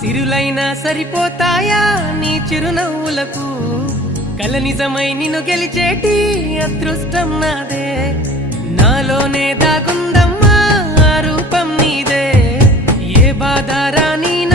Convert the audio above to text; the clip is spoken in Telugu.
సిరులైనా సరిపోతాయా నీ చిరునవ్వులకు కల నిజమై నిన్ను గెలిచేటి అదృష్టం నాదే నాలోనే దాగుందమ్మా ఆ రూపం నీదే ఏ బాధ రాని